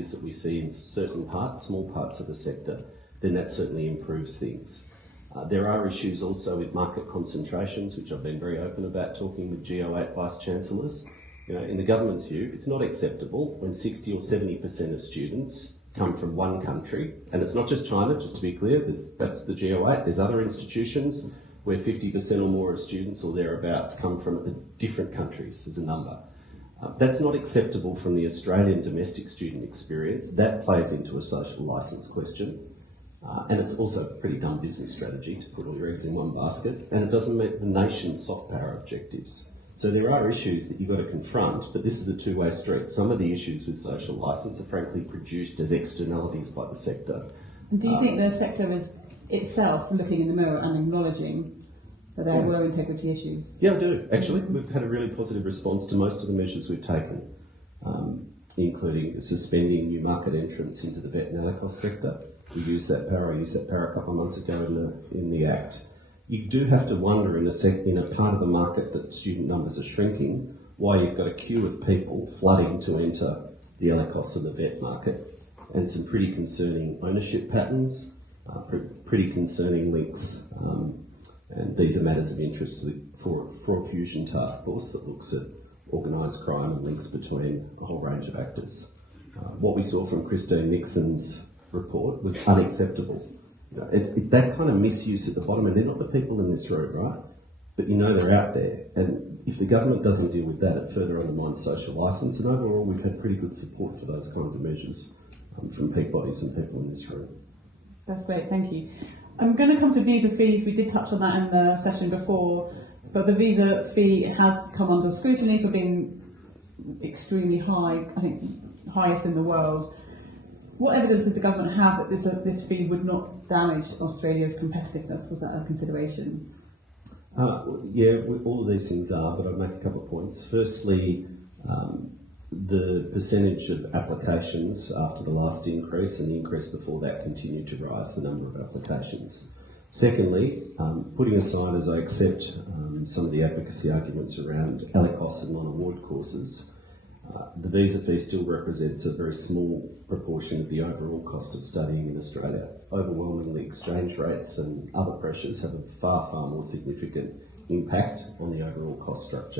behaviours that we see in certain parts, small parts of the sector, then that certainly improves things. There are issues also with market concentrations, which I've been very open about talking with GO8 Vice-Chancellors. You know, in the government's view, it's not acceptable when 60 or 70% of students come from one country, and it's not just China, just to be clear, that's the GO8, there's other institutions where 50% or more of students or thereabouts come from different countries as a number. That's not acceptable from the Australian domestic student experience. That plays into a social licence question. And it's also a pretty dumb business strategy to put all your eggs in one basket, and it doesn't meet the nation's soft power objectives. So there are issues that you've got to confront, but this is a two-way street. Some of the issues with social licence are frankly produced as externalities by the sector. And do you think the sector is itself looking in the mirror and acknowledging that there were integrity issues? Yeah, I do, actually. We've had a really positive response to most of the measures we've taken, including suspending new market entrants into the vet and ELICOS sector. We used that power. I used that power a couple of months ago in the Act. You do have to wonder in a part of the market that student numbers are shrinking, why you've got a queue of people flooding to enter the ELICOS and the vet market, and some pretty concerning ownership patterns, pretty concerning links, and these are matters of interest for a fraud fusion task force that looks at organised crime and links between a whole range of actors. What we saw from Christine Nixon's report was unacceptable. You know, that kind of misuse at the bottom, and they're not the people in this room, right? But you know they're out there, and if the government doesn't deal with that, it further undermines social licence, and overall we've had pretty good support for those kinds of measures from peak bodies and people in this room. That's great, thank you. I'm going to come to visa fees. We did touch on that in the session before, but the visa fee has come under scrutiny for being extremely high, I think highest in the world. What evidence did the government have that this fee would not damage Australia's competitiveness? Was that a consideration? Yeah, all of these things are, but I'd make a couple of points. Firstly, the percentage of applications after the last increase and the increase before that continued to rise, the number of applications. Secondly, putting aside, as I accept some of the advocacy arguments around ELICOS and non-award courses, the visa fee still represents a very small proportion of the overall cost of studying in Australia. Overwhelmingly, exchange rates and other pressures have a far, far more significant impact on the overall cost structure.